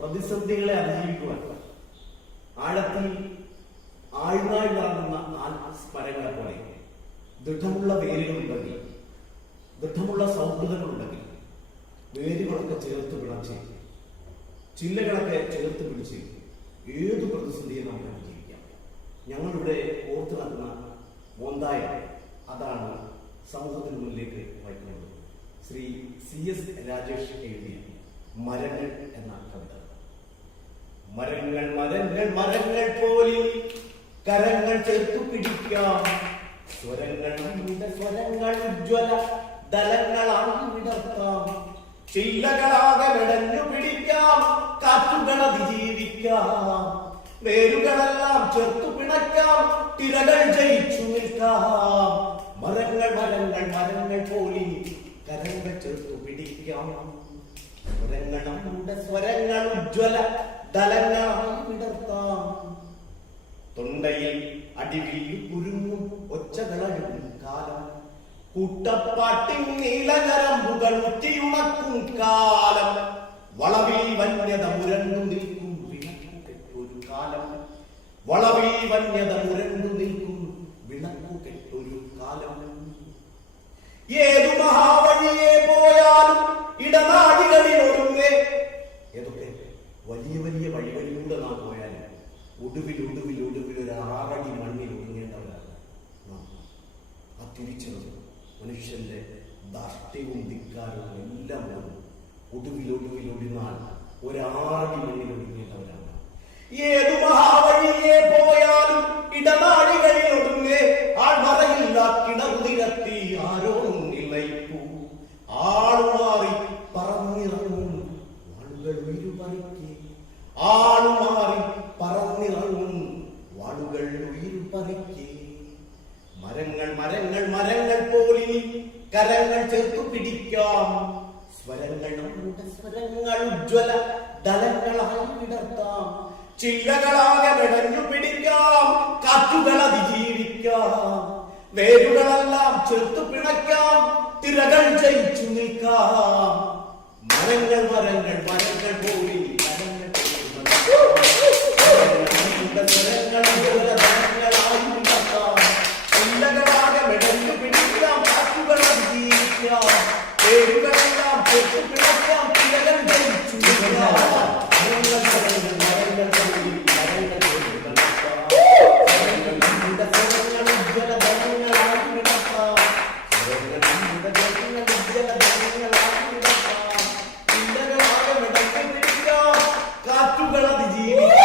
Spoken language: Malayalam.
പ്രതിസന്ധികളെ അതിജീവിക്കുവാൻ ആഴത്തിൽ ആഴ്ന്നായി നടന്ന സ്മരങ്ങളെ പോലെ ദൃഢമുള്ള വേരുകളുണ്ടെങ്കിൽ, ദൃഢമുള്ള സൗഹൃദങ്ങളുണ്ടെങ്കിൽ വേരുകളൊക്കെ ചേർത്ത് പിണച്ച്, ചില്ലകളൊക്കെ ചേർത്ത് പിടിച്ച് ഏതു പ്രതിസന്ധിയെ നമുക്ക് അതിജീവിക്കാം. ഞങ്ങളിവിടെ ഓർത്തു നടന്ന മോന്തായ അതാണ് സമൂഹത്തിന് മുന്നിലേക്ക് വയ്ക്കുന്നത്. ശ്രീ CS രാജേഷ് എഴുതിയ മരങ്ങൾ എന്ന കവിത. മരങ്ങൾ മരങ്ങൾ മരങ്ങൾ പോലെ കരങ്ങൾ ചേർത്തു പിടിക്കാം, സ്വരങ്ങൾ സ്വരങ്ങൾ ഉജ്ജ്വല ദലങ്ങളായി വിടർത്താം, ചില്ലകളാകെ മെടഞ്ഞു പിടിക്കാം, കാറ്റുകൾ അതിജീവിക്കാം, വേരുകളെല്ലാം ചേർത്തു പിണക്കാം, തിരകൾ ജയിച്ചു നിൽക്കാം. മരങ്ങൾ മരങ്ങൾ മരങ്ങൾ പോലെ കരങ്ങൾ ചേർത്തു പിടിക്കാം, സ്വരങ്ങൾ നമ്മുടെ സ്വരങ്ങൾ ഉജ്ജ്വല ദലങ്ങളായി വിടർത്താം. തൊണ്ടയിൽ അടിവിൽ കുരുങ്ങും ഒച്ചകളഴും കാലം, കൂട്ടപ്പാട്ടിൻ നീലകരമ്പുകൾ ഉറ്റിയുണക്കും കാലം, വളവിൽ വന്യത മുരണ്ടു നിൽക്കും വിളക്കുകെട്ടൊരു കാലം, വളവിൽ വന്യത മുരണ്ടു നിൽക്കും വിളക്കുകെട്ടൊരു കാലം. ഏതു മഹാവഴിയെ പോയാലും ഇടനാടികളിലൊടുങ്ങേ, ഏതൊക്കെ വലിയ വലിയ വഴികളിലൂടെ നാം പോയാലും ഒടുവിൽ ഒടുവിൽ ഒടുവിൽ ഒരു 6 അടി മണ്ണിൽ ഒടുങ്ങേണ്ടവരാണ് നാം. ആ തിരിച്ചറിവ് മനുഷ്യന്റെ ധാർഷ്ട്യവും ധിക്കാരവും എല്ലാം ഒടുവിൽ ഒടുവിൽ ഒടുങ്ങാൻ ഒരു 6 അടി മണ്ണിൽ ഒടുങ്ങേണ്ടവരാണ്. ഏതു മഹാവഴിയെ പോയാലും ഇടനാടികളിൽ ഒടുങ്ങേ, ആൾമറയില്ല കിണറുനിരത്തി ആരോ നിലയിപ്പൂ, ആളുമാറി പറന്നിറങ്ങും വാളുകൾ ഉയരുപറിക്കേ, ആളുമാറി പറന്നിറങ്ങും വാളുകൾ ഉയരുപറിക്കേ. മരങ്ങൾ മരങ്ങൾ മരങ്ങൾ പോലെ കരങ്ങൾ ചേർത്തു പിടിക്കാം, സ്വരങ്ങൾ നമ്മുടെ സ്വരങ്ങൾ ഉജ്ജ്വല ദലങ്ങളായി വിടർത്താം, ചില്ലകളാകെ മെടഞ്ഞു പിടിക്കാം, കാറ്റുകൾ അതിജീവിക്കാം, വേരുകളെല്ലാം ചേർത്തു പിണക്കാം, തിരകൾ ജയിച്ചു നിൽക്കാം. മരങ്ങൾ മരങ്ങൾ മരങ്ങൾ പോലെ ചില്ലകളാകെ മെടഞ്ഞു പിടിക്കാം, കാറ്റുകൾ അതിജീവിക്കാം, വേരുകളെല്ലാം ചേർത്തു പിണക്കാം, തിരകൾ ജയിച്ചു നിൽക്കാം. കാറ്റുകൾ അതിജീവിക്കാം.